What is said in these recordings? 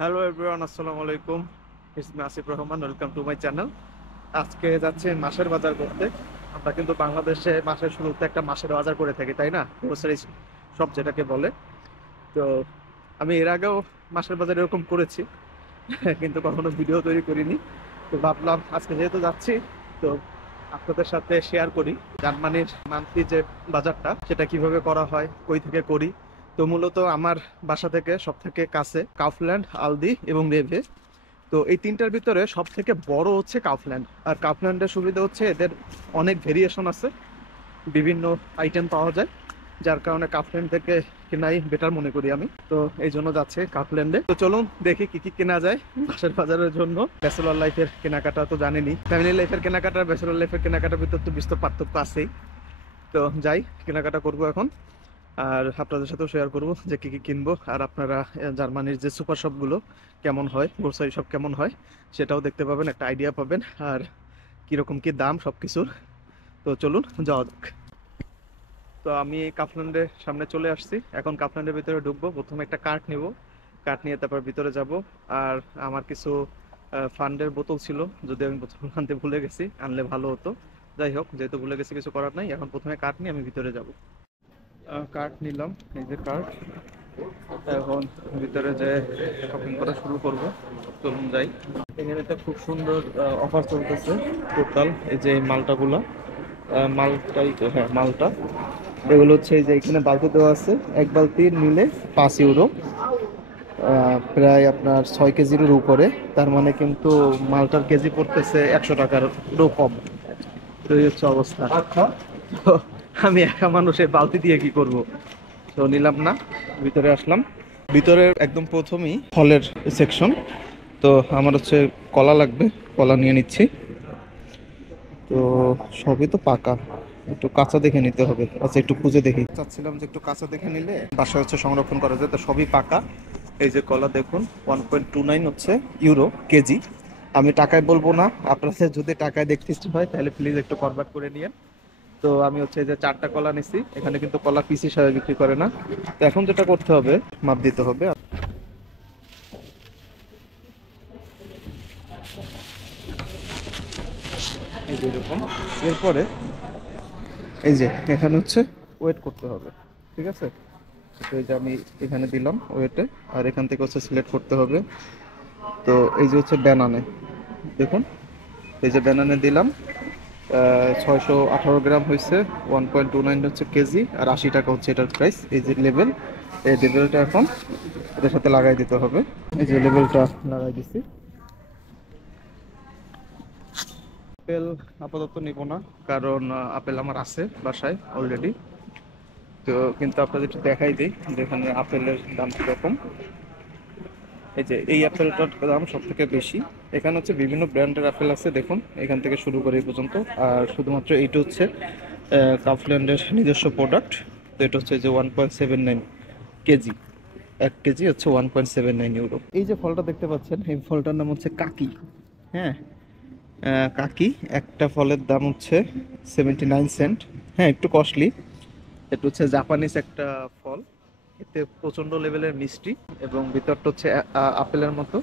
Hello everyone, আসসালামু আলাইকুম। It's me Asif Rahman, welcome to my channel. আজকে যাচ্ছে মাসের বাজার করতে। আমরা কিন্তু বাংলাদেশে মাসের শুরুতে একটা মাসের বাজার করে থাকি, তাই না? গ্রোসারি সব যেটাকে বলে। তো আমি এর আগেও মাসের বাজার এরকম করেছি, কিন্তু কখনো ভিডিও তৈরি করিনি। তো ভাবলাম আজকে যেহেতু যাচ্ছি, তো আপনাদের সাথে শেয়ার করি জার্মানির মান্থলি যে বাজারটা সেটা কিভাবে করা হয়, কই থেকে করি। তো মূলত আমার বাসা থেকে সব থেকে কাছে কাউফল্যান্ড, আলদি এবং রেভে। তো এই তিনটার ভিতরে সব থেকে বড় হচ্ছে কাউফল্যান্ড। আর কাউফল্যান্ডের সুবিধা হচ্ছে এদের অনেক ভেরিয়েশন আছে, বিভিন্ন আইটেম পাওয়া যায়, যার কারণে কাফল্যান্ড থেকে কেনাই বেটার মনে করি আমি। তো এই জন্য যাচ্ছে কাফল্যান্ডে। তো চলুন দেখি কি কি কেনা যায় বাসার বাজারের জন্য। ব্যাচেলর লাইফের কেনাকাটা তো জানেনই, ফ্যামিলি লাইফের কেনাকাটা ব্যাচেলর লাইফের কেনাকাটার ভিতর তো বিস্তর পার্থক্য আছেই। তো যাই, কেনাকাটা করব এখন, আর আপনাদের সাথেও শেয়ার করব যে কি কি কিনবো। আর আপনারা জার্মানির যে সুপার শপগুলো কেমন হয়, গ্রোসারি শপ কেমন হয়, সেটাও দেখতে পাবেন, একটা আইডিয়া পাবেন, আর কিরকম কি দাম সবকিছুর। তো চলুন যাওয়া যাক। তো আমি কাফল্যান্ডের সামনে চলে আসছি, এখন কাফল্যান্ডের ভিতরে ঢুকবো। প্রথমে একটা কার্ট নিব, কার্ট নিয়ে তারপর ভিতরে যাব। আর আমার কিছু ফান্ডের বোতল ছিল, যদি আমি বোতল আনতে ভুলে গেছি, আনলে ভালো হতো। যাই হোক, যেহেতু ভুলে গেছি কিছু করার নাই। এখন প্রথমে কার্ট নিয়ে আমি ভিতরে যাব। কার্ট নিলাম, এই যে কার্ট। এখন ভিতরে যে শপিং করা শুরু করব। চলুন যাই। এখানে তো খুব সুন্দর অফার চলতেছে। টোটাল এই যে মালটাগুলো, মালটাই তো, হ্যাঁ মালটা। এগুলো হচ্ছে এই যে এখানে বালতি দেওয়া আছে, এক বালতি নিলে 5 ইউরো। প্রায় আপনার 6 কেজির উপরে। তার মানে কিন্তু মালটার কেজি পড়তেছে 100 টাকারও কম। তো এই হচ্ছে অবস্থা। তো আমি একা মানুষের বালতি দিয়ে কি করব, তো নিলাম না, ভিতরে আসলাম। ভিতরে একদম প্রথমেই ফলের সেকশন। তো আমার হচ্ছে কলা লাগবে, কলা নিয়ে নিচ্ছি। তো সবই তো পাকা, একটু কাঁচা দেখে নিতে হবে। আচ্ছা, একটু খুঁজে দেখি, চাচ্ছিলাম যে একটু কাঁচা দেখে নিলে বাসায় হচ্ছে সংরক্ষণ করা যায়। তো সবই পাকা। এই যে কলা দেখুন, 1.29 হচ্ছে ইউরো কেজি। আমি টাকায় বলবো না, আপনাদের যদি টাকায় দেখতে ইচ্ছে হয় তাহলে প্লিজ একটু কনভার্ট করে নিয়েন। তো আমি হচ্ছে এই যে 4টা কলা নিছি, এখানে কিন্তু কলা পিস হিসাবে বিক্রি করে না। তো এখন যেটা করতে হবে, মাপ দিতে হবে। এই যে এরকম। এরপরে এই যে এখানে হচ্ছে ওয়েট করতে হবে, ঠিক আছে? তো এই যে আমি এখানে দিলাম ওয়েটে, আর এখান থেকে হচ্ছে সিলেক্ট করতে হবে। তো এই যে হচ্ছে ব্যানানে, দেখুন, এই যে ব্যানানে দিলাম। 618 গ্রাম হয়েছে, 1.29 হচ্ছে কেজি, আর 80 টাকা হচ্ছে এটার প্রাইস। এই যে লেভেল, এই লেভেলটা এখন এটার সাথে লাগাই দিতে হবে। এই যে লেভেলটা লাগাই দিছি। আপেল আপাতত নিব না, কারণ আপেল আমার আছে বাসায় অলরেডি। তো কিন্তু আপনাদের একটু দেখাই দিই যেখানে আপেলের দাম কিরকম। এই যে এই আপেলটার দাম সব থেকে বেশি। এখানে হচ্ছে বিভিন্ন ব্র্যান্ডের আপেল আছে, দেখুন এখান থেকে শুরু করে এই পর্যন্ত। আর শুধুমাত্র এইটা হচ্ছে কাউফল্যান্ডের নিজস্ব প্রোডাক্ট। তো এটা হচ্ছে যে 1.79 কেজি, 1 কেজি হচ্ছে 1.79 ইউরো। এই যে ফলটা দেখতে পাচ্ছেন, এই ফলটার নাম হচ্ছে কাকি। হ্যাঁ, কাকি। একটা ফলের দাম হচ্ছে 79 সেন্ট। হ্যাঁ, একটু কস্টলি। এটা হচ্ছে জাপানিজ একটা ফল, এতে প্রচন্ড লেভেলের মিষ্টি, এবং ভিতরটা হচ্ছে আপেলের মতো।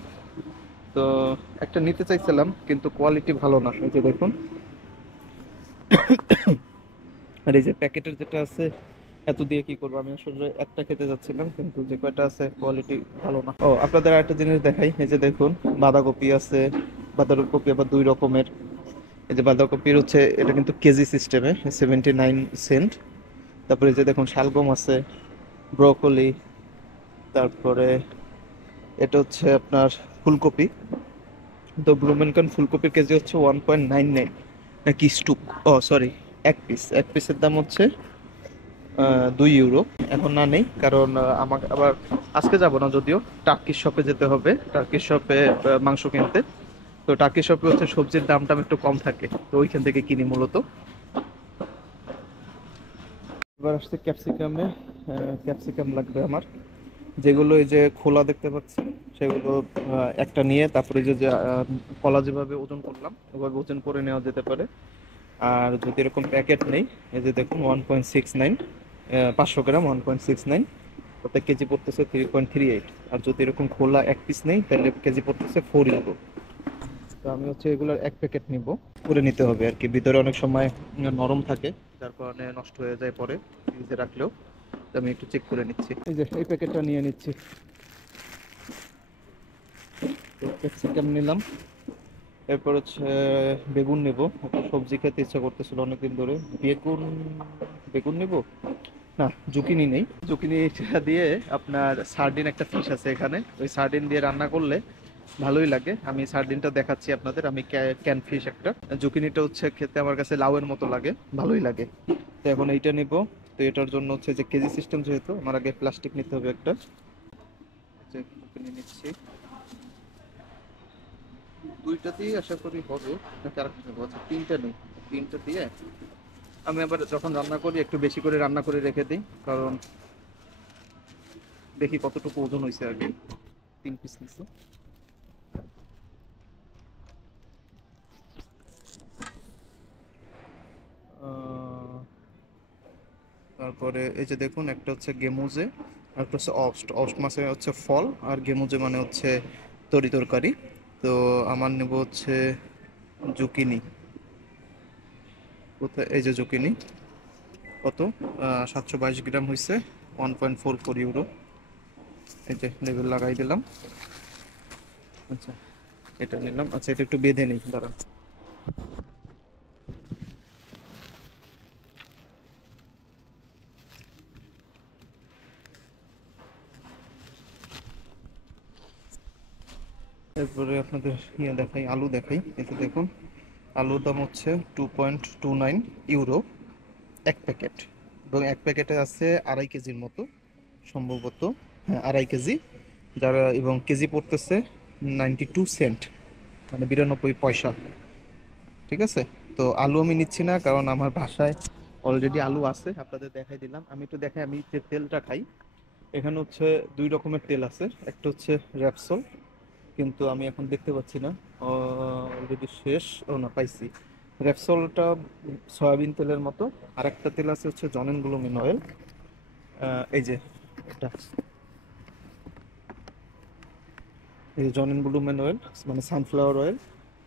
তো একটা নিতে চাইছিলাম, কিন্তু কোয়ালিটি ভালো না, এই যে দেখুন। আর এই যে প্যাকেটের যেটা আছে, এত দিয়ে কি করবো, আমি আসলে একটা খেতে যাচ্ছিলাম, কিন্তু যে কয়টা আছে কোয়ালিটি ভালো না। ও, আপনাদের একটা জিনিস দেখাই, এই যে দেখুন বাঁধাকপি আছে। বাঁধাকপি আবার দুই রকমের। এই যে বাঁধাকপির হচ্ছে এটা কিন্তু কেজি সিস্টেমে, 79 সেন্ট। তারপরে এই যে দেখুন শালগম আছে, ব্রোকলি, তারপরে এটা হচ্ছে আপনার ফুলকপি। তো ব্লুমেনকন ফুলকপির কেজি হচ্ছে 1.99 নাকি স্টুক, ও সরি, এক পিসের দাম হচ্ছে 2 ইউরো। এখন না নেই, কারণ আমাকে আবার আজকে যাব না, যদিও টার্কিশ শপে যেতে হবে, টার্কিশ শপে মাংস কিনতে। তো টার্কিশ শপে হচ্ছে সবজির দামটা একটু কম থাকে, তো ওইখান থেকে কিনি মূলত। এবার আসছে ক্যাপসিকামে। ক্যাপসিকাম লাগবে আমার, যেগুলো এই যে খোলা দেখতে পাচ্ছেন সেগুলো একটা নিয়ে তারপরে যে যে, কলা যেভাবে ওজন করলাম ওভাবে ওজন করে নেওয়া যেতে পারে। আর যদি এরকম প্যাকেট নেই, এই যে দেখুন 1.69, 500 গ্রাম 1.69। ওতে কেজি পড়তেছে 3.38। আর যদি এরকম খোলা এক পিস নেই তাহলে কেজি পড়তেছে 4 ইউরো। তো আমি হচ্ছে এগুলোর এক প্যাকেট নিব, করে নিতে হবে আর কি। ভিতরে অনেক সময় নরম থাকে, যার কারণে নষ্ট হয়ে যায় পরে ফ্রিজে রাখলেও। তো আমি একটু চেক করে নিচ্ছি। এই যে এই প্যাকেটটা নিয়ে নিচ্ছি। তো ক্যাপসিকাম নিলাম। এরপর হচ্ছে বেগুন নেব, একটু সবজি খেতে ইচ্ছা করতেছিল অনেকদিন ধরে। বেগুন, বেগুন নেব না, জুকিনি নেই। জুকিনি দিয়ে আপনার সার্ডিন, একটা ফিশ আছে এখানে, ওই সার্ডিন দিয়ে রান্না করলে ভালোই লাগে। আমি সার্ডিনটা দেখাচ্ছি আপনাদের। আমি ক্যান ফিশ একটা, জুকিনিটা হচ্ছে খেতে আমার কাছে লাউয়ের মতো লাগে, ভালোই লাগে। তো এখন এইটা নিব। তো এটার জন্য হচ্ছে যে কেজি সিস্টেম, যেহেতু আমার আগে প্লাস্টিক নিতে হবে একটা। যে জুকিনি নিচ্ছি, দুইটা দিয়ে আশা করি হবে, নাকি আরেকটা নেবো? আচ্ছা, তিনটা নেই। তিনটা দিয়ে আমি আবার যখন রান্না করি একটু বেশি করে রান্না করে রেখে দিই, কারণ দেখি কতটুকু ওজন হয়েছে আর কি। 3 পিস নিচ্ছি। তারপরে এই যে দেখুন, একটা হচ্ছে গেমুজে, আর একটা হচ্ছে অস্ট। অস্ট মাছে হচ্ছে ফল, আর গেমুজে মানে হচ্ছে তরি তরকারি। তো আমার নেব হচ্ছে জুকিনি। কোথায়? এই যে জুকিনি। কত? 722 গ্রাম হয়েছে, 1.44 ইউরো। এই যে লেবেল লাগাই দিলাম। আচ্ছা, এটা নিলাম। আচ্ছা, এটা একটু বেঁধে নিই, দাঁড়ান। এরপরে আপনাদের দেখাই, আলু দেখাই। এতে দেখুন, আলুর দাম হচ্ছে 2.29 ইউরো এক প্যাকেট। এবং এক প্যাকেটে আছে 2.5 কেজির মতো সম্ভবত। হ্যাঁ, 2.5 কেজি। যারা, এবং কেজি পড়তেছে 92 সেন্ট, মানে 92 পয়সা। ঠিক আছে। তো আলু আমি নিচ্ছি না, কারণ আমার বাসায় অলরেডি আলু আছে। আপনাদের দেখাই দিলাম। আমি একটু দেখাই, আমি যে তেলটা খাই, এখানে হচ্ছে দুই রকমের তেল আছে। একটা হচ্ছে র্যাপসল, কিন্তু আমি এখন দেখতে পাচ্ছি না, অলরেডি শেষ। ও না, পাইছি। র্যাপসলটা সয়াবিন তেলের মতো। আর একটা তেল আছে হচ্ছে জনেন ব্লুমিন অয়েল। এই যে এটা, এই যে জনেন ব্লুমিন অয়েল, মানে সানফ্লাওয়ার অয়েল।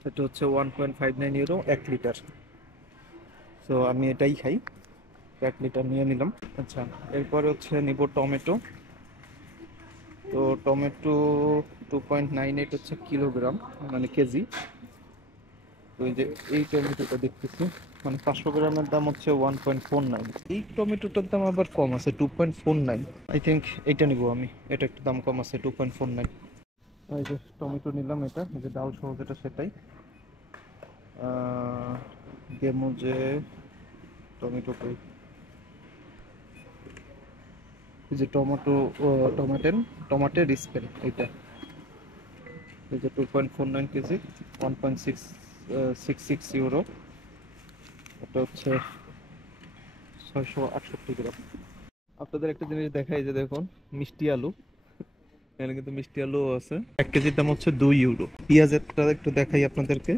এটা হচ্ছে 1.59 ইউরো 1 লিটার। তো আমি এটাই খাই, 1 লিটার নিয়ে নিলাম। আচ্ছা, এরপরে হচ্ছে নিব টমেটো। তো টমেটো 2.98 হচ্ছে কিলোগ্রাম, মানে কেজি। তো এই যে এই টমেটোটা দেখতেছি, মানে 500 গ্রামের দাম হচ্ছে 1.49। এই টমেটোটার দাম আবার কম আছে, 2.49। আই থিঙ্ক এইটা নিব আমি। এটা একটু দাম কম আছে, 2.49। এই যে টমেটো নিলাম, এটা এই যে ডাল সহ যেটা, সেটাই। গেমুজে টমেটো কই? এই যে টমেটো, টমাটের স্পেন, এইটা। এই যে 2.49 কেজি, 1.66 ইউরো। এটা হচ্ছে 668 গ্রাম। আপনাদের একটা জিনিস দেখাই, যে দেখুন, মিষ্টি আলু। এখানে কিন্তু মিষ্টি আলু আছে। 1 কেজির দাম হচ্ছে 2 ইউরো। পেঁয়াজেরটা একটু দেখাই আপনাদেরকে।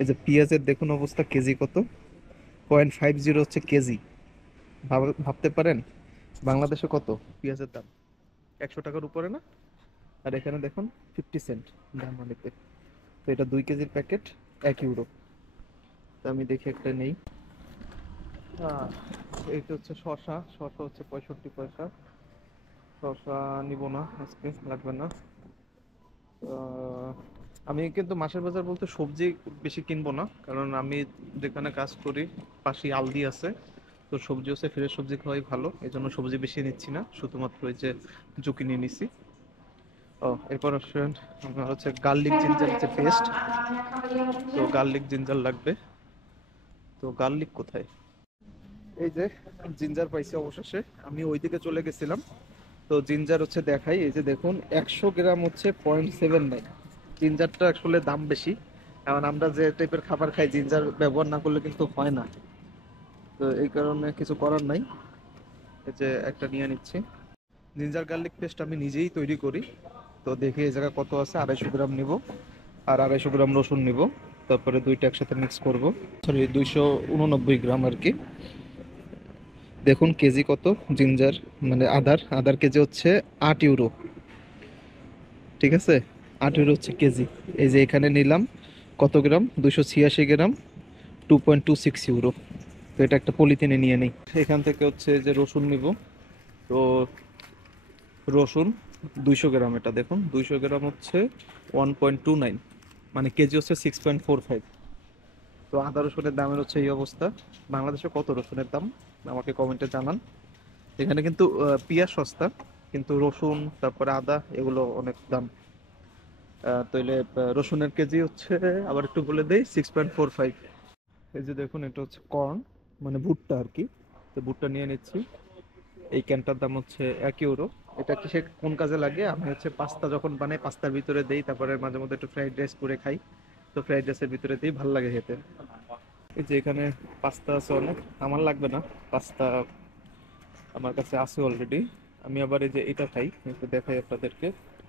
এই যে পেঁয়াজের দেখুন অবস্থা, কেজি কত? 0.50 হচ্ছে কেজি। ভাবতে পারেন বাংলাদেশে কত পেঁয়াজের দাম? 100 টাকার উপরে না? আর এখানে দেখুন 50 সেন্ট দাম অনেকে। তো এটা 2 কেজির প্যাকেট, 1 ইউরো। তো আমি দেখি একটা নেই। আহ, এইটা হচ্ছে শসা। শসা হচ্ছে 65 পয়সা। শসা নিব না আজকে, লাগবে না। আহ, আমি কিন্তু মাসের বাজার বলতে সবজি বেশি কিনবো না, কারণ আমি যেখানে কাজ করি পাশেই আলদি আছে। তো সবজি হচ্ছে ফ্রেশ সবজি খাওয়াই ভালো, এই জন্য সবজি বেশি নিচ্ছি না, শুধুমাত্র ওই যে ঝুঁকি নিয়ে নিচ্ছি। ও, এরপর আসেন, আমার হচ্ছে গার্লিক জিঞ্জার হচ্ছে পেস্ট। তো গার্লিক জিঞ্জার লাগবে। তো গার্লিক কোথায়? এই যে জিঞ্জার পাইছি অবশেষে। আমি ওইদিকে চলে গেছিলাম। তো জিঞ্জার হচ্ছে দেখাই, এই যে দেখুন, 100 গ্রাম হচ্ছে 0.79। জিঞ্জারটা আসলে দাম বেশি, কারণ আমরা যে টাইপের খাবার খাই জিঞ্জার ব্যবহার না করলে কিন্তু হয় না। তো এই কারণে কিছু করার নাই। এই যে একটা নিয়ে নিচ্ছি। জিঞ্জার গার্লিক পেস্ট আমি নিজেই তৈরি করি। তো দেখি এই জায়গায় কত আছে, 250 গ্রাম নিব। আর 250 গ্রাম রসুন নিব। তারপরে দুইটা একসাথে মিক্স করব। সরি, 289 গ্রাম আর কি। দেখুন কেজি কত জিঞ্জার, মানে আদার আদার কেজি হচ্ছে 8 ইউরো। ঠিক আছে, 8 ইউরো হচ্ছে কেজি। এই যে এখানে নিলাম কত গ্রাম, 286 গ্রাম, 2.26 ইউরো। তো এটা একটা পলিথিনে নিয়ে নিই। এখান থেকে হচ্ছে যে রসুন নিব। তো রসুন 200 গ্রাম, এটা দেখুন 200 গ্রাম হচ্ছে 1.29, মানে কেজি হচ্ছে 6.45। তো আদা রসুনের দামের হচ্ছে এই অবস্থা। বাংলাদেশে কত রসুনের দাম আমাকে কমেন্টে জানান। এখানে কিন্তু পেঁয়াজ সস্তা, কিন্তু রসুন তারপরে আদা এগুলো অনেক দাম। তাইলে রসুনের কেজি হচ্ছে, আবার একটু বলে দেই, 6.45। এই যে দেখুন এটা হচ্ছে কর্ন, মানে ভুট্টা আর কি। তো ভুট্টা নিয়ে নিচ্ছি। এই ক্যানটার দাম হচ্ছে 1 ইউরো। এটা কি সে কোন কাজে লাগে, আমি হচ্ছে পাস্তা যখন বানাই পাস্তার ভিতরে দেই, তারপরে মাঝে মধ্যে একটু ফ্রাইড রাইস করে খাই। তো ফ্রাইড রাইসের ভিতরে দিই, ভালো লাগে খেতে। এই যে এখানে পাস্তা আছে অনেক, আমার লাগবে না পাস্তা, আমার কাছে আছে অলরেডি। আমি আবার এই যে এটা খাই, একটু দেখাই আপনাদেরকে।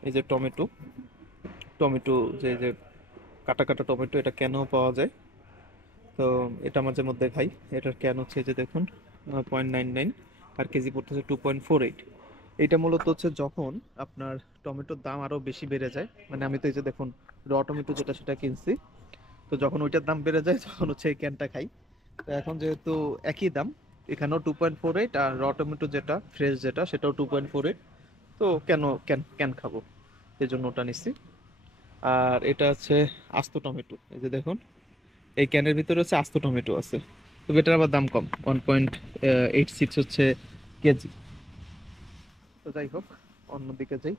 এই যে টমেটো, টমেটো যে যে কাটা কাটা টমেটো, এটা কেন পাওয়া যায়। তো এটা মাঝে মধ্যে খাই। এটার ক্যান হচ্ছে এই যে দেখুন 0.99, আর কেজি পড়তেছে 2.48। এটা মূলত হচ্ছে যখন আপনার টমেটোর দাম আরো বেশি বেড়ে যায়, মানে আমি তো এই যে দেখুন টমেটো যেটা সেটা কিনছি। তো যখন ওইটার দাম বেড়ে যায় তখন হচ্ছে এই ক্যানটা খাই। তো এখন যেহেতু একই দাম, এখানেও 2.48, আর টমেটো যেটা ফ্রেশ যেটা সেটাও 2.48। তো কেন ক্যান ক্যান খাবো, এই জন্য ওটা নিচ্ছি। আর এটা হচ্ছে আস্ত টমেটো, এই যে দেখুন এই ক্যানের ভিতরে হচ্ছে আস্ত টমেটো আছে। তবে এটার আবার দাম কম, 1.86 হচ্ছে কেজি। তো যাই হোক, অন্যদিকে যাই।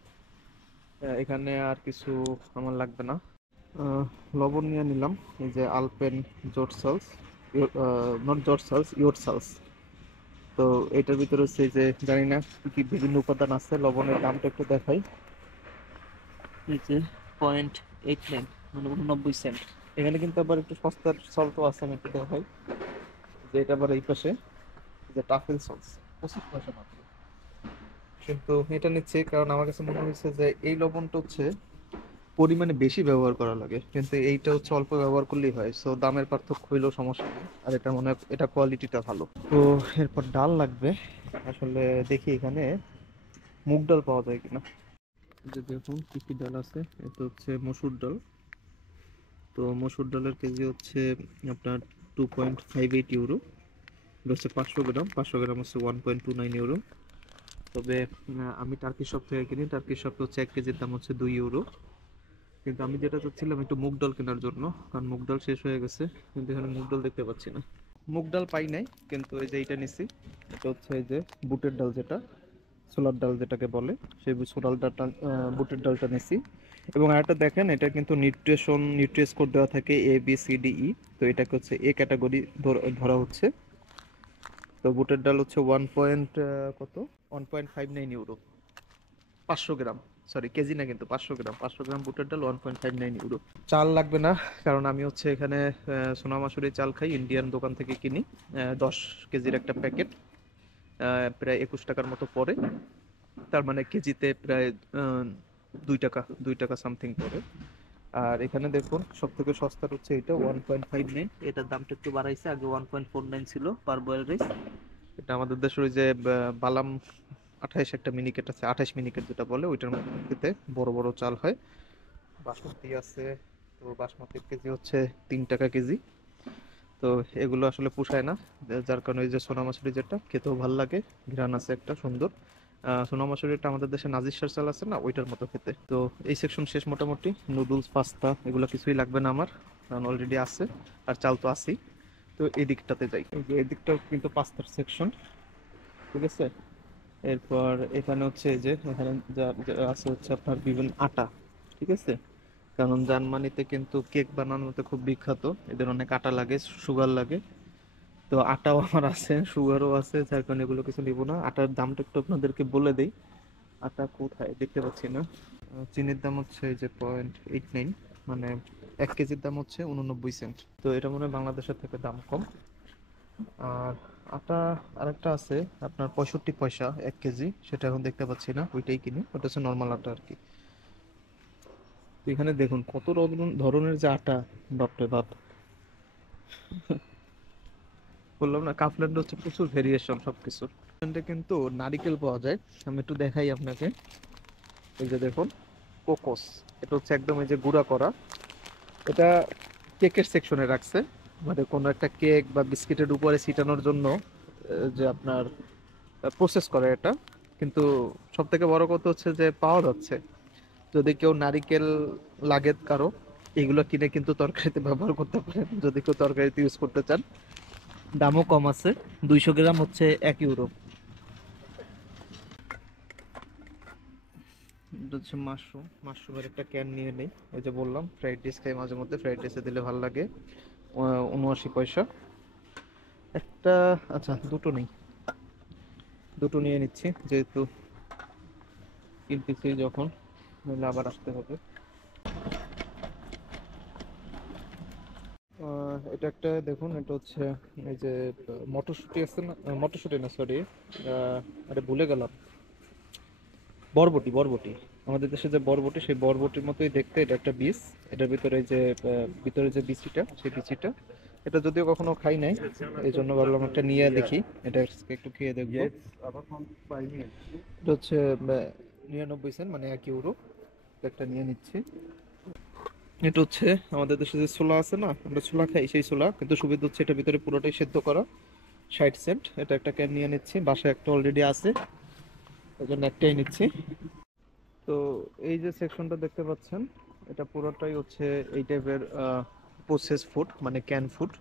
এখানে আর কিছু আমার লাগবে না। আহ, লবণ নিয়ে নিলাম। এই যে আলপেন জোরসালস, নট জোরসালস, ইয়োরসালস। তো এটার ভিতরে হচ্ছে এই যে জানি না কি কি বিভিন্ন উপাদান আছে। লবণের দামটা একটু দেখাই। এই যে 0.89, মানে 89 সেন্ট। এখানে কিন্তু আবার একটু সস্তার সল্টও আছে, আমি একটু দেখাই। যে এটা আবার এই পাশে যে টাফেল সস, 25 পয়সা মাত্র। কিন্তু এটা নিচ্ছে কারণ আমার কাছে মনে হয়েছে যে এই লবণটা হচ্ছে পরিমাণে বেশি ব্যবহার করা লাগে, কিন্তু এইটা হচ্ছে অল্প ব্যবহার করলেই হয়। সো দামের পার্থক্য হইলেও সমস্যা নেই, আর এটা মনে হয় এটা কোয়ালিটিটা ভালো। তো এরপর ডাল লাগবে। আসলে দেখি এখানে মুগ ডাল পাওয়া যায় কিনা। এই যে দেখুন কি কি ডাল আছে। এটা হচ্ছে মসুর ডাল। তো মসুর ডালের কেজি হচ্ছে আপনার 2.58 ইউরো। এটা হচ্ছে 500 গ্রাম, 500 গ্রাম হচ্ছে 1.29 ইউরো। তবে আমি টার্কি শপ থেকে কিনি, টার্কি শপে হচ্ছে 1 কেজির দাম হচ্ছে 2 ইউরো। কিন্তু আমি যেটা চাচ্ছিলাম একটু মুগ ডাল কেনার জন্য, কারণ মুগ ডাল শেষ হয়ে গেছে। কিন্তু এখানে মুগ ডাল দেখতে পাচ্ছি না। মুগ ডাল পাই নাই, কিন্তু এই যে এইটা নিছি। এটা হচ্ছে এই যে বুটের ডাল, যেটা ছোলার ডাল যেটাকে বলে, সেই ছোলার ডালটা, বুটের ডালটা নিছি। এবং আরেকটা দেখেন, এটা কিন্তু নিউট্রিয়েস কোড দেওয়া থাকে ABCDE। তো এটাকে হচ্ছে এ ক্যাটাগরি ধরা হচ্ছে। তো বুটের ডাল হচ্ছে কত, 1.59 ইউরো, 500 গ্রাম। সরি কেজি না, কিন্তু 500 গ্রাম, 500 গ্রাম বুটের ডাল 1.59 ইউরো। চাল লাগবে না, কারণ আমি হচ্ছে এখানে সোনা মাসুরি চাল খাই, ইন্ডিয়ান দোকান থেকে কিনি। 10 কেজির একটা প্যাকেট, প্রায় 21 টাকার মতো পড়ে। তার মানে কেজিতে প্রায় 2 টাকা, 2 টাকা সামথিং পড়ে। আর এখানে দেখুন সব থেকে সস্তার হচ্ছে এটা 1.59। এটার দামটা একটু বাড়াইছে, আগে 1.49 ছিল পার বয়েল রাইস। এটা আমাদের দেশের ওই যে বালাম 28 একটা মিনিকেট আছে, 28 মিনিকেট যেটা বলে, ওইটার মধ্যে বড় বড় চাল হয়। বাসমতি আছে। তো বাসমতির কেজি হচ্ছে 3 টাকা কেজি। তো এগুলো আসলে পোষায় না, যার কারণে এই যে সোনা মাসুরি যেটা খেতেও ভালো লাগে, ঘ্রাণ আছে একটা সুন্দর। সোনা মাসুরিটা আমাদের দেশে নাজির শাহ চাল আছে না, ওইটার মতো খেতে। তো এই সেকশন শেষ মোটামুটি। নুডলস পাস্তা এগুলো কিছুই লাগবে না আমার, কারণ অলরেডি আছে। আর চাল তো আছেই। তো এই দিকটাতে যাই, এই যে এই দিকটাও কিন্তু পাস্তার সেকশন। ঠিক আছে। এরপর এখানে হচ্ছে এই যে এখানে যা যা আছে হচ্ছে আপনার বিভিন্ন আটা। ঠিক আছে। কারণ জার্মানিতে কিন্তু কেক বানানোতে খুব বিখ্যাত, এদের অনেক আটা লাগে, সুগার লাগে। তো আটাও আমার আছে, সুগারও আছে, যার কারণে এগুলো কিছু নিব না। আটার দামটা একটু আপনাদেরকে বলে দেই। আটা কোথায় দেখতে পাচ্ছি না। চিনির দাম হচ্ছে এই যে 0.89, মানে 1 কেজির দাম হচ্ছে 89 সেন্ট। তো এটা মনে হয় বাংলাদেশের থেকে দাম কম। আর আটা আরেকটা আছে আপনার 65 পয়সা 1 কেজি, সেটা এখন দেখতে পাচ্ছি না, ওইটাই কিনি, ওটা হচ্ছে নর্মাল আটা আর কি। তো এখানে দেখুন কত ধরনের যে আটা, বাপরে বাপ। বললাম না, কাফল্যান্ডে হচ্ছে প্রচুর ভেরিয়েশন সবকিছুর। কাফল্যান্ডে কিন্তু নারিকেল পাওয়া যায়, আমি একটু দেখাই আপনাকে। এই যে দেখুন, কোকোস, এটা হচ্ছে একদম এই যে গুঁড়া করা। এটা কেকের সেকশনে রাখছে, মানে কোনো একটা কেক বা বিস্কিটের উপরে ছিটানোর জন্য যে আপনার প্রসেস করে এটা। কিন্তু সব থেকে বড় কথা হচ্ছে যে পাওয়া যাচ্ছে। যদি কেউ নারিকেল লাগে কারো, এগুলো কিনে কিন্তু তরকারিতে ব্যবহার করতে পারেন, যদি কেউ তরকারিতে ইউজ করতে চান। দামও কম আছে, 200 গ্রাম হচ্ছে 1 ইউরো। এটা হচ্ছে মাশরুম, মাশরুমের একটা ক্যান নিয়ে নেই। এই যে বললাম ফ্রাইড রাইস খাই মাঝে মধ্যে, ফ্রাইড রাইসে দিলে ভালো লাগে। 79 পয়সা একটা। আচ্ছা, দুটো নেই, দুটো নিয়ে নিচ্ছি যেহেতু কিনতেছি যখন, নইলে আবার আসতে হবে। এটা একটা দেখুন, এটা হচ্ছে এই যে মটরশুঁটি আছে না, মটরশুঁটি না সরি, আরে ভুলে গেলাম, বরবটি, বরবটি। আমাদের দেশে যে বরবটি, সেই বরবটির মতোই দেখতে। এটা একটা বীজ, এটার ভিতরে যে ভিতরে যে বিচিটা, সেই বিচিটা। এটা যদিও কখনো খাই নাই, এই জন্য ভাবলাম একটা নিয়ে দেখি, এটা আজকে একটু খেয়ে দেখবো। এটা হচ্ছে 99 সেন্ট, মানে 1 ইউরো। একটা নিয়ে নিচ্ছি। এটা হচ্ছে আমাদের দেশে যে ছোলা আছে না, আমরা ছোলা খাই, সেই ছোলা, কিন্তু সুবিধা হচ্ছে এটা ভিতরে পুরোটাই সেদ্ধ করা। 60 সেন্ট, এটা একটা ক্যান নিয়ে নিচ্ছি, বাসায় একটা অলরেডি আছে, এই জন্য একটাই নিচ্ছি। তো এই যে সেকশনটা দেখতে পাচ্ছেন, এটা পুরোটাই হচ্ছে এই টাইপের প্রসেস ফুড, মানে ক্যান ফুড।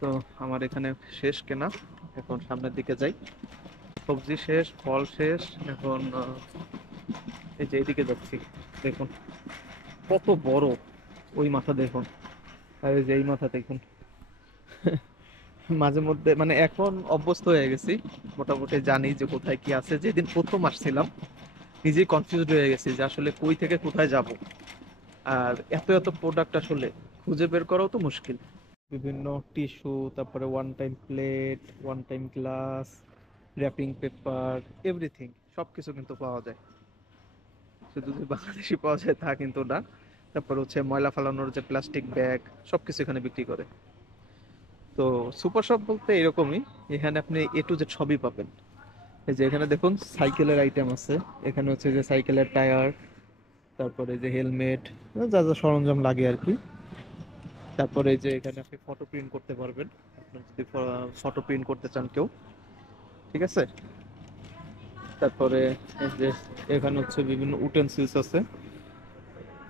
তো আমার এখানে শেষ কেনা, এখন সামনের দিকে যাই। সবজি শেষ, ফল শেষ, এখন এই যে এইদিকে যাচ্ছি। দেখুন কত বড়, ওই মাথা দেখুন, আর এই যে এই মাথা দেখুন। মাঝে মধ্যে মানে এখন অভ্যস্ত হয়ে গেছি, মোটামুটি জানি যে কোথায় কি আছে। যেদিন প্রথম আসছিলাম নিজেই কনফিউজড হয়ে গেছি যে আসলে কই থেকে কোথায় যাব। আর এত এত প্রোডাক্ট আসলে খুঁজে বের করাও তো মুশকিল। বিভিন্ন টিস্যু, তারপরে one time plate, one time glass, wrapping paper, everything, সবকিছু কিন্তু পাওয়া যায়। শুধু যে বাংলাদেশি পাওয়া যায় তা কিন্তু না। তারপর হচ্ছে ময়লা ফালানোর যে প্লাস্টিক ব্যাগ, সবকিছু এখানে বিক্রি করে। তো সুপার শপ বলতে এরকমই, এখানে আপনি A to Z সবই পাবেন। এই যে এখানে দেখুন সাইকেলের আইটেম আছে, এখানে হচ্ছে যে সাইকেলের টায়ার, তারপরে যে হেলমেট, যা যা সরঞ্জাম লাগে আর কি। তারপরে এই যে এখানে আপনি ফটো প্রিন্ট করতে পারবেন, আপনার যদি ফটো প্রিন্ট করতে চান কেউ, ঠিক আছে। তারপরে এই যে এখানে হচ্ছে বিভিন্ন উটেনসিলস আছে।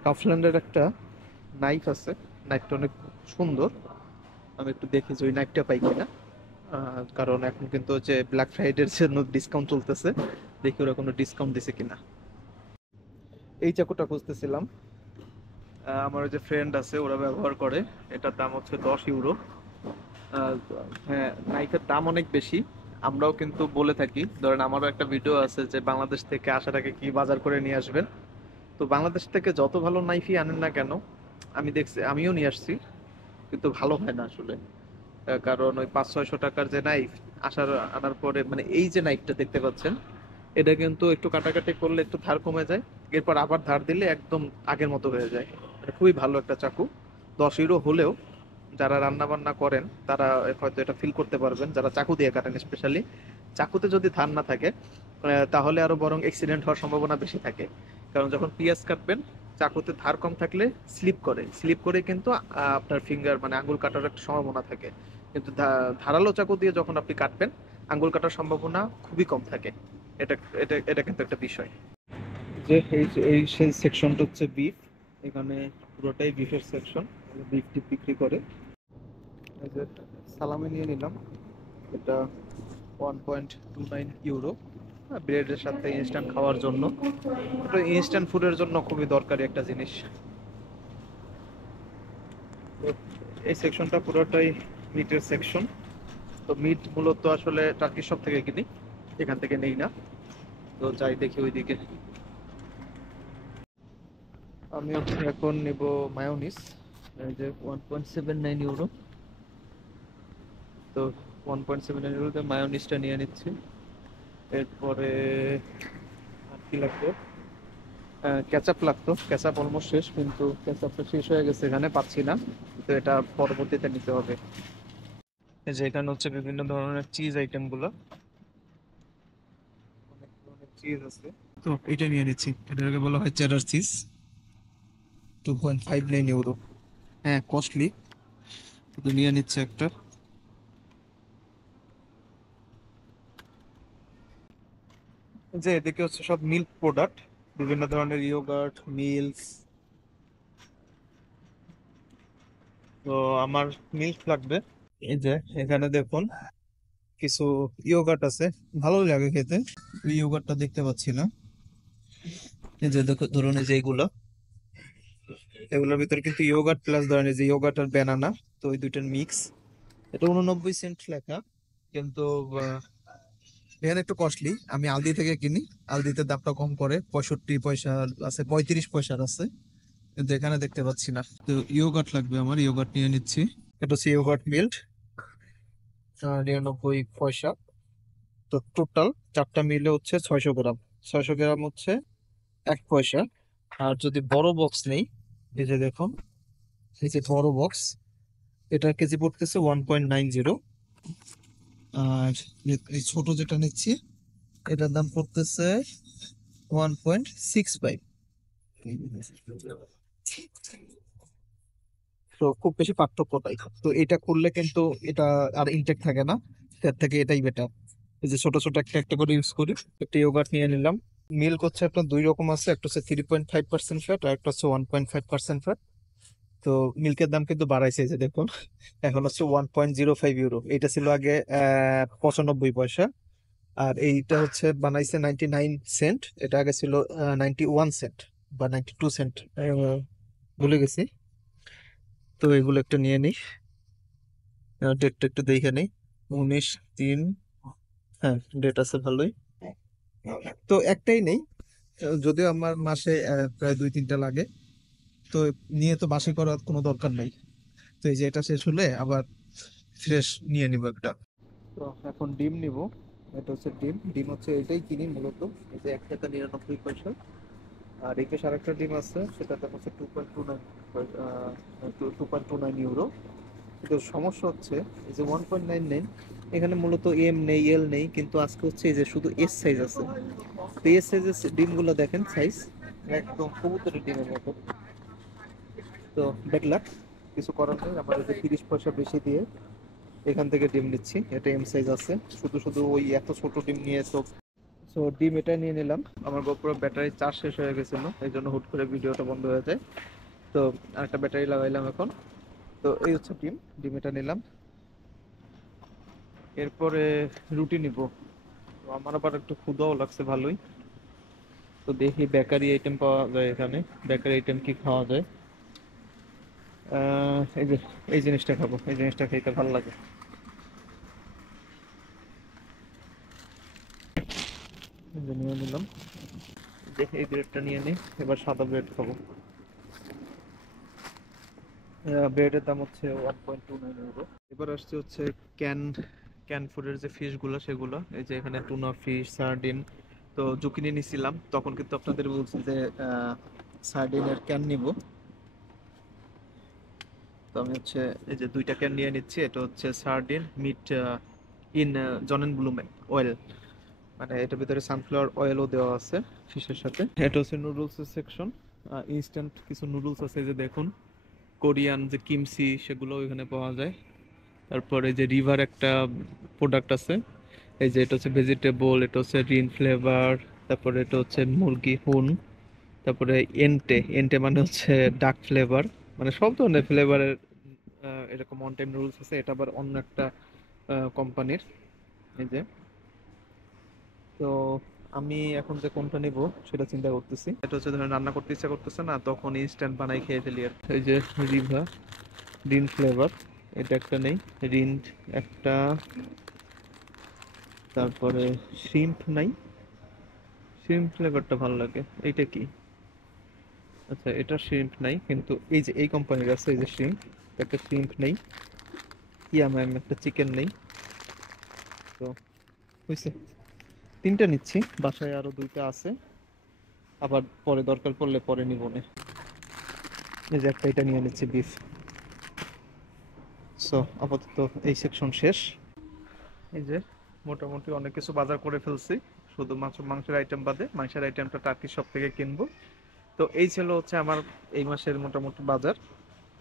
কাফল্যান্ডের একটা নাইফ আছে, নাইফটা অনেক সুন্দর। আমি একটু দেখি যে ওই নাইফটা পাই কিনা। কারণ এখন কিন্তু যে ব্ল্যাক ফ্রাইডের জন্য ডিসকাউন্ট চলতেছে, দেখি ওরা কোনো ডিসকাউন্ট দিছে কিনা। এই চাকুটা খুঁজতেছিলাম, আমার ওই যে ফ্রেন্ড আছে ওরা ব্যবহার করে। এটার দাম হচ্ছে 10 ইউরো। আহ, হ্যাঁ, নাইফের দাম অনেক বেশি। আমরাও কিন্তু বলে থাকি, ধরেন আমারও একটা ভিডিও আছে যে বাংলাদেশ থেকে আসার আগে কি বাজার করে নিয়ে আসবেন। তো বাংলাদেশ থেকে যত ভালো নাইফই আনেন না কেন, আমি দেখছি, আমিও নিয়ে আসছি, কিন্তু ভালো হয় না আসলে। কারণ ওই 500-600 টাকার যে নাইফ আনার পরে, মানে এই যে নাইফটা দেখতে পাচ্ছেন, এটা কিন্তু একটু কাটাকাটি করলে একটু ধার কমে যায়, এরপর আবার ধার দিলে একদম আগের মতো হয়ে যায়। এটা খুবই ভালো একটা চাকু। 10 ইউরো হলেও যারা রান্না বান্না করেন তারা হয়তো এটা ফিল করতে পারবেন, যারা চাকু দিয়ে কাটেন স্পেশালি। চাকুতে যদি ধার না থাকে, তাহলে আরো বরং অ্যাক্সিডেন্ট হওয়ার সম্ভাবনা বেশি থাকে। কারণ যখন পেঁয়াজ কাটবেন, চাকুতে ধার কম থাকলে স্লিপ করে, স্লিপ করে কিন্তু আপনার ফিঙ্গার মানে আঙ্গুল কাটার একটা সম্ভাবনা থাকে। কিন্তু ধারালো চাকু দিয়ে যখন আপনি কাটবেন, আঙ্গুল কাটার সম্ভাবনা খুবই কম থাকে। এটা এটা এটা কিন্তু একটা বিষয়। যে এই সেই সেকশনটা হচ্ছে বিফ, এখানে পুরোটাই বিফের সেকশন, বিফ টিপ বিক্রি করে। এই যে সালামি নিয়ে নিলাম, এটা 1.29 ইউরো। ব্রেডের সাথে ইনস্ট্যান্ট খাওয়ার জন্য, এটা ইনস্ট্যান্ট ফুডের জন্য খুবই দরকারি একটা জিনিস। তো এই সেকশনটা পুরোটাই মিটের সেকশন। তো মিট মূলত আসলে টার্কিশ শপ থেকে কিনি, এখান থেকে নেই না। তো যাই দেখি ওইদিকে। আমি এখন নিব মায়োনিস, এই যে 1.79 ইউরো। তো 1.79 ইউরোতে মায়োনিসটা নিয়ে নিচ্ছি। এরপরে আর কি লাগবে, কেচাপ লাগতো, কেচাপ অলমোস্ট শেষ, কিন্তু কেচাপটা শেষ হয়ে গেছে, এখানে পাচ্ছি না। তো এটা পরবর্তীতে নিতে হবে। এই যে এখানে হচ্ছে বিভিন্ন ধরনের চিজ আইটেম গুলো, অনেক ধরনের চিজ আছে। তো এটা নিয়ে নিচ্ছি, এটাকে বলা হয় চেডার চিজ, 2.59 ইউরো। হ্যাঁ, কস্টলি, কিন্তু নিয়ে নিচ্ছে একটা। যে এদিকে হচ্ছে সব মিল্ক প্রোডাক্ট, বিভিন্ন ধরনের ইয়োগার্ট, মিল্কস। তো আমার মিল্ক লাগবে। এই যে এখানে দেখুন কিছু ইয়োগার্ট আছে, ভালো লাগে খেতে। ইয়োগার্টটা দেখতে পাচ্ছি না। এই যে দেখো, ধরুন এই যে এইগুলো, এগুলোর ভিতরে কিন্তু ইয়োগার্ট প্লাস ধরেন এই যে ইয়োগার্ট আর ব্যানানা, তো ওই দুইটার মিক্স। এটা 89 সেন্ট লেখা, কিন্তু আহ, এখানে একটু কস্টলি। আমি আলদি থেকে কিনি, আলদিতে দামটা কম করে, 65 পয়সা আছে, 35 পয়সার আছে, কিন্তু এখানে দেখতে পাচ্ছি না। তো ইয়োগার্ট লাগবে আমার, ইয়োগার্ট নিয়ে নিচ্ছি। এটা হচ্ছে ইয়োগার্ট মিল্ক, 99 পয়সা। তো টোটাল চারটা মিলে হচ্ছে 600 গ্রাম। 600 গ্রাম হচ্ছে 1 পয়সা। আর যদি বড় বক্স নেই, এই যে দেখুন, এই যে বড় বক্স, এটা কেজি পড়তেছে 1.90। আর এই ছোট যেটা নিচ্ছি, এটার দাম পড়তেছে 1.65। তো খুব বেশি পার্থক্য নাই। তো এটা করলে কিন্তু এটা আর ইনটেক থাকে না, তার থেকে এটাই বেটার। এই যে ছোট ছোট একটা একটা করে ইউজ করি। একটা ইয়োগার্ট নিয়ে নিলাম। মিল্ক হচ্ছে আপনার দুই রকম আছে, একটা হচ্ছে 3.5% ফ্যাট, আর একটা হচ্ছে 1.5% ফ্যাট। তো মিল্কের দাম কিন্তু বাড়াইছে, এই যে দেখুন, এখন হচ্ছে 1.05 ইউরো। এটা ছিল আগে 95 পয়সা। আর এইটা হচ্ছে বানাইছে 99 সেন্ট, এটা আগে ছিল 91 সেন্ট বা 92 সেন্ট, ভুলে গেছি। তো এগুলো একটু নিয়ে নিই, ডেটটা একটু দেখে নিই। 19/3। হ্যাঁ, ডেট আছে ভালোই। তো একটাই নেই, যদিও আমার মাসে প্রায় 2-3টা লাগে। তো নিয়ে তো বাসি করার কোনো দরকার নেই। তো এই যে এটা শেষ হলে আবার ফ্রেশ নিয়ে নিব একটা। তো এখন ডিম নিব। এটা হচ্ছে ডিম, ডিম হচ্ছে এটাই কিনি মূলত। এই যে 1 টাকা 99 পয়সা। আর এই পাশে আরেকটা ডিম আছে, সেটার দাম হচ্ছে 2.29 ইউরো। কিন্তু সমস্যা হচ্ছে এই যে 1.99, এখানে মূলত এম নেই, এল নেই, কিন্তু আজকে হচ্ছে এই যে শুধু এস সাইজ আছে। তো এস সাইজের ডিমগুলো দেখেন, সাইজ একদম কবুতরের ডিমের মতো। তো ব্যাড লাক, কিছু করার নেই, আমার এই যে 30 পয়সা বেশি দিয়ে এখান থেকে ডিম নিচ্ছি। এটা এম সাইজ আছে, শুধু শুধু ওই এত ছোট ডিম নিয়ে তো। সো ডিম এটা নিয়ে নিলাম। আমার গোপ্রো ব্যাটারি চার্জ শেষ হয়ে গেছিল, এই জন্য হুট করে ভিডিওটা বন্ধ হয়ে যায়। তো আরেকটা ব্যাটারি লাগাইলাম এখন। তো এই হচ্ছে ডিম, ডিম এটা নিলাম। এরপরে রুটি নিব। তো আমার আবার একটু ক্ষুধাও লাগছে ভালোই। তো দেখি বেকারি আইটেম পাওয়া যায় এখানে, বেকারি আইটেম কি খাওয়া যায়। এই যে এই জিনিসটা খাবো, এই জিনিসটা খেতে ভালো লাগে। এই যে নিয়ে নিলাম। দেখি এই ব্রেডটা নিয়ে নিই, এবার সাদা ব্রেড খাবো। ব্রেডের দাম হচ্ছে 1.29 ইউরো। এবার আসছে হচ্ছে ক্যান ক্যান ফুডের যে ফিশ গুলো সেগুলো। এই যে এখানে টুনা ফিশ, সার্ডিন। তো ঝুঁকি নিয়ে নিছিলাম, তখন কিন্তু আপনাদের বলছি যে সার্ডিনের ক্যান নিব। তো আমি হচ্ছে এই যে 2টা ক্যান নিয়ে নিচ্ছি। এটা হচ্ছে সার্ডিন মিট ইন জন ব্লুম অয়েল, মানে এটার ভিতরে সানফ্লাওয়ার অয়েলও দেওয়া আছে ফিশের সাথে। এটা হচ্ছে নুডলস সেকশন, ইনস্ট্যান্ট কিছু নুডলস আছে, এই যে দেখুন, কোরিয়ান যে কিমসি সেগুলো এখানে পাওয়া যায়। তারপরে যে রিভার একটা প্রোডাক্ট আছে, এই যে এটা হচ্ছে ভেজিটেবল, এটা হচ্ছে রিন ফ্লেভার। তারপরে এটা হচ্ছে মুরগি হুন। তারপরে এন্টে এন্টে মানে হচ্ছে ডাক ফ্লেভার। মানে সব ধরনের ফ্লেভারের এরকম অন টাইম নুডলস আছে। এটা আবার অন্য একটা কোম্পানির। এই যে, তো আমি এখন যে কোনটা নিব সেটা চিন্তা করতেছি। এটা হচ্ছে ধরেন রান্না করতে ইচ্ছা করতেছে না, তখন ইনস্ট্যান্ট বানাই খেয়ে ফেলি আর কি। এই যে রিভা রিন ফ্লেভার, এটা একটা নেই। রিন একটা, তারপরে শ্রিম্প নাই, শ্রিম্প ফ্লেভারটা ভালো লাগে। এইটা কি? আচ্ছা, এটা শ্রিম্প নাই, কিন্তু এই যে এই কোম্পানির আছে, এই যে শ্রিম্প, একটা শ্রিম্প নেই। ইয়া ম্যাম, একটা চিকেন নেই। তো হয়েছে, 3টা নিচ্ছি, বাসায় আরো 2টা আছে, আবার পরে দরকার পড়লে পরে নিব না। এই যে একটা এটা নিয়ে নিচ্ছি, বিফ। সো আপাতত এই সেকশন শেষ। এই যে মোটামুটি অনেক কিছু বাজার করে ফেলছি, শুধু মাংসের আইটেম বাদে। মাংসের আইটেমটা টার্কির শপ থেকে কিনবো। তো এই ছিল হচ্ছে আমার এই মাসের মোটামুটি বাজার।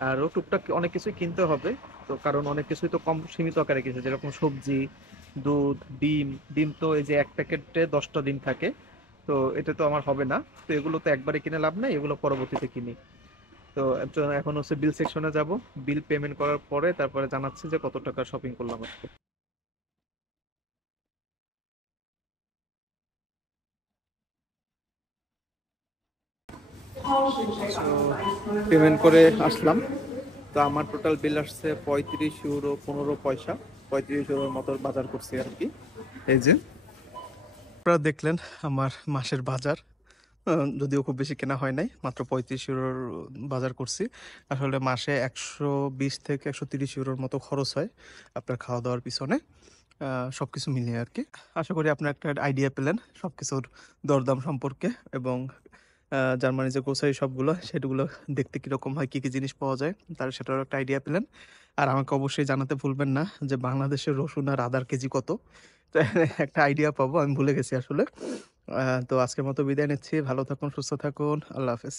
আরও টুকটাক অনেক কিছুই কিনতে হবে, তো কারণ অনেক কিছুই তো কম সীমিত আকারে কিনছে, যেরকম সবজি, দুধ, ডিম। ডিম তো এই যে এক প্যাকেটে 10টা ডিম থাকে, তো এটা তো আমার হবে না। তো এগুলো তো একবারে কিনে লাভ নাই, এগুলো পরবর্তীতে কিনি। তো এখন হচ্ছে বিল সেকশনে যাব। বিল পেমেন্ট করার পরে তারপরে জানাচ্ছি যে কত টাকা শপিং করলাম আজকে। পেমেন্ট করে আসলাম। তো আমার টোটাল বিল আসছে 35 ইউরো 15 পয়সা। 35 ইউরোর মতো বাজার করছি আর কি। এই যে আপনারা দেখলেন আমার মাসের বাজার। যদিও খুব বেশি কেনা হয় নাই, মাত্র 35 ইউরোর বাজার করছি। আসলে মাসে 120 থেকে 130 ইউরোর মতো খরচ হয় আপনার খাওয়া দাওয়ার পিছনে, সবকিছু মিলিয়ে আর কি। আশা করি আপনার একটা আইডিয়া পেলেন সবকিছুর দরদাম সম্পর্কে, এবং জার্মানির যে গ্রোসারি শপগুলো সেগুলো দেখতে কিরকম হয়, কি কি জিনিস পাওয়া যায়, তার সেটারও একটা আইডিয়া পেলেন। আর আমাকে অবশ্যই জানাতে ভুলবেন না যে বাংলাদেশের রসুন আর আদার কেজি কত। তো একটা আইডিয়া পাবো, আমি ভুলে গেছি আসলে। তো আজকের মতো বিদায় নিচ্ছি। ভালো থাকুন, সুস্থ থাকুন, আল্লাহ হাফেজ।